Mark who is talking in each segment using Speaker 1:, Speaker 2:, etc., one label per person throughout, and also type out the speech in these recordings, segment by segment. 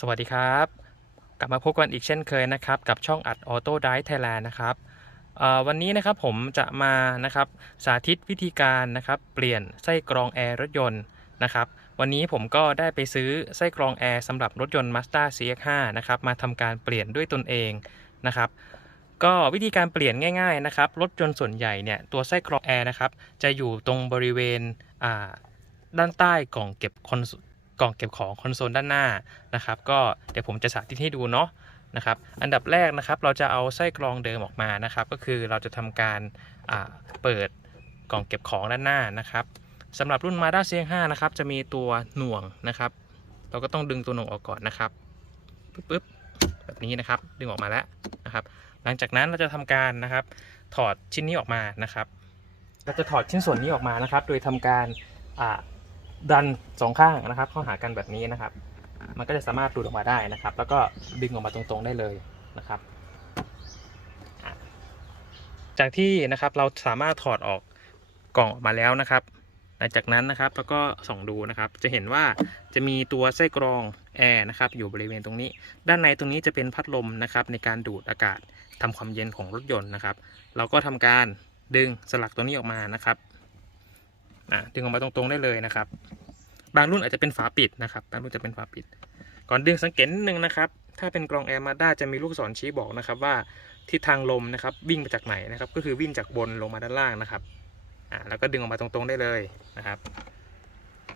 Speaker 1: สวัสดีครับ กลับมาพบกันอีกเช่นเคยนะครับ กับช่องอัดออโต้ไดไทยแลนด์นะครับวันนี้นะครับผมจะมานะครับสาธิตวิธีการนะครับ เปลี่ยนไส้กรองแอร์รถยนต์นะครับ วันนี้ผมก็ได้ไปซื้อไส้กรองแอร์สำหรับรถยนต์ Mazda CX-5 นะครับมาทำการเปลี่ยนด้วยตนเองนะครับ ก็วิธีการเปลี่ยนง่ายๆนะครับรถยนต์ส่วนใหญ่เนี่ยตัวไส้กรองแอร์นะครับจะอยู่ตรงบริเวณด้านใต้กล่องเก็บคอน กล่องเก็บของคอนโซลด้านหน้านะครับ ก็เดี๋ยวผมจะสาธิตให้ดูเนาะนะครับ อันดับแรกนะครับเราจะเอาไส้กรองเดิมออกมานะครับ ก็คือเราจะทำการเปิดกล่องเก็บของด้านหน้านะครับสำหรับรุ่น Mazda CX-5 นะครับจะมีตัวหน่วงนะครับ เราก็ต้องดึงตัวหน่วงออกก่อนนะครับปึ๊บปึ๊บแบบนี้นะครับ ดึงออกมาแล้วนะครับ หลังจากนั้นเราจะทำการนะครับ ถอดชิ้นนี้ออกมานะครับ เราจะถอดชิ้นส่วนนี้ออกมานะครับ โดยทำการอ่า ดันสองข้างนะครับ เข้าหากันแบบนี้นะครับ มันก็จะสามารถหลุดออกมาได้นะครับ แล้วก็ดึงออกมาตรงๆได้เลยนะครับ จากที่นะครับเราสามารถถอดออกกล่องออกมาแล้วนะครับหลังจากนั้นนะครับแล้วก็ส่องดูนะครับ จะเห็นว่าจะมีตัวไส้กรองแอร์นะครับอยู่บริเวณตรงนี้ ด้านในตรงนี้จะเป็นพัดลมนะครับในการดูดอากาศทำความเย็นของรถยนต์นะครับ เราก็ทำการดึงสลักตัวนี้ออกมานะครับดึงออกมาตรงๆได้เลยนะครับ บางรุ่นอาจจะเป็นฝาปิดนะครับบางรุ่นจะเป็นฝาปิด ก่อนดึงสังเกตนิดนึงนะครับ ถ้าเป็นกรองแอร์มาด้าจะมีลูกศรชี้บอกนะครับว่าทิศทางลมนะครับวิ่งมาจากไหนนะครับ ก็คือวิ่งจากบนลงมาด้านล่างนะครับอ่าแล้วก็ดึงออกมาตรงๆได้เลยนะครับ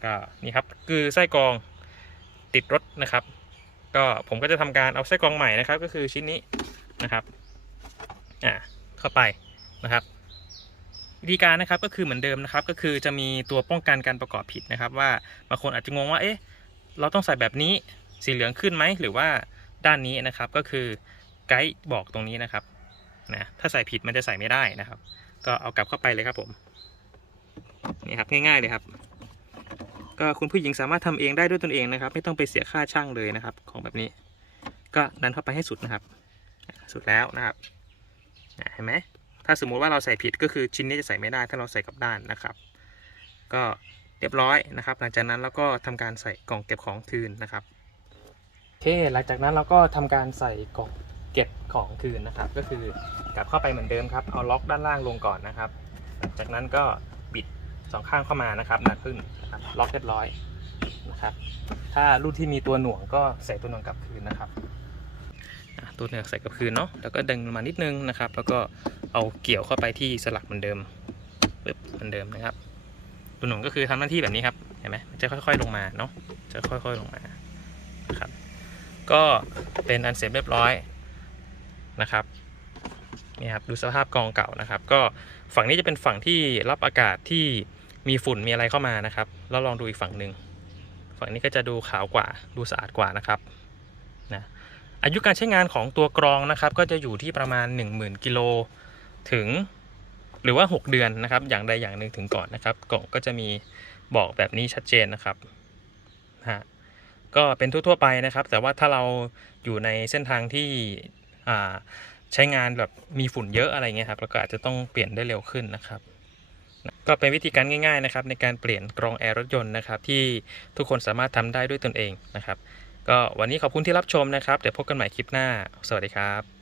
Speaker 1: ก็นี่ครับคือไส้กรองติดรถนะครับ ก็ผมก็จะทำการเอาไส้กรองใหม่นะครับ ก็คือชิ้นนี้นะครับอ่าเข้าไปนะครับ วิธีการนะครับก็คือเหมือนเดิมนะครับ ก็คือจะมีตัวป้องกันการประกอบผิดนะครับ ว่าบางคนอาจจะงงว่าเอ๊ะเราต้องใส่แบบนี้สีเหลืองขึ้นไหมหรือว่าด้านนี้นะครับก็คือไกด์บอกตรงนี้นะครับนะถ้าใส่ผิดมันจะใส่ไม่ได้นะครับ ก็เอากลับเข้าไปเลยครับผมนี่ครับง่ายๆเลยครับ ก็คุณผู้หญิงสามารถทำเองได้ด้วยตนเองนะครับ ไม่ต้องไปเสียค่าช่างเลยนะครับ ของแบบนี้ ก็ดันเข้าไปให้สุดนะครับ สุดแล้วนะครับเห็นไหม ถ้าสมมุติว่าเราใส่ผิดก็คือชิ้นนี้จะใส่ไม่ได้ถ้าเราใส่กับด้านนะครับ ก็เรียบร้อยนะครับ หลังจากนั้นเราก็ทำการใส่กล่องเก็บของคืนนะครับโอเคหลังจากนั้นเราก็ทำการใส่กล่องเก็บของคืนนะครับ ก็คือกลับเข้าไปเหมือนเดิมครับเอาล็อกด้านล่างลงก่อนนะครับ หลังจากนั้นก็บิดสองข้างเข้ามานะครับหนักขึ้นนะครับล็อกเรียบร้อยนะครับ ถ้ารุ่นที่มีตัวหน่วงก็ใส่ตัวหน่วงกลับคืนนะครับอะตัวหน่วงใส่กลับคืนเนาะแล้วก็ดึงมานิดนึงนะครับ แล้วก็ เอาเกี่ยวเข้าไปที่สลักเหมือนเดิมปึ๊บเหมือนเดิมนะครับตัวหน่วงก็คือทำหน้าที่แบบนี้ครับเห็นไหมจะค่อย ๆ ลงมาเนาะจะค่อยๆลงมานะครับ ก็เป็นอันเสร็จเรียบร้อยนะครับนี่ครับดูสภาพกองเก่านะครับ ก็ฝั่งนี้จะเป็นฝั่งที่รับอากาศที่มีฝุ่นมีอะไรเข้ามานะครับ แล้วลองดูอีกฝั่งหนึ่งฝั่งนี้ก็จะดูขาวกว่าดูสะอาดกว่านะครับนะอายุการใช้งานของตัวกรองนะครับ ก็จะอยู่ที่ประมาณ 10,000กิโล ถึงหรือว่า 6 เดือนนะครับ อย่างใดอย่างหนึ่งถึงก่อนนะครับ กล่องก็จะมีบอกแบบนี้ชัดเจนนะครับนะฮะก็เป็นทั่วๆไปนะครับ แต่ว่าถ้าเราอยู่ในเส้นทางที่ใช้งานแบบมีฝุ่นเยอะอะไรเงี้ยครับแล้วก็อาจจะต้องเปลี่ยนได้เร็วขึ้นนะครับก็เป็นวิธีการง่ายๆนะครับในการเปลี่ยนกรองแอร์รถยนต์นะครับที่ทุกคนสามารถทำได้ด้วยตนเองนะครับ ก็วันนี้ขอบคุณที่รับชมนะครับ เดี๋ยวพบกันใหม่คลิปหน้า สวัสดีครับ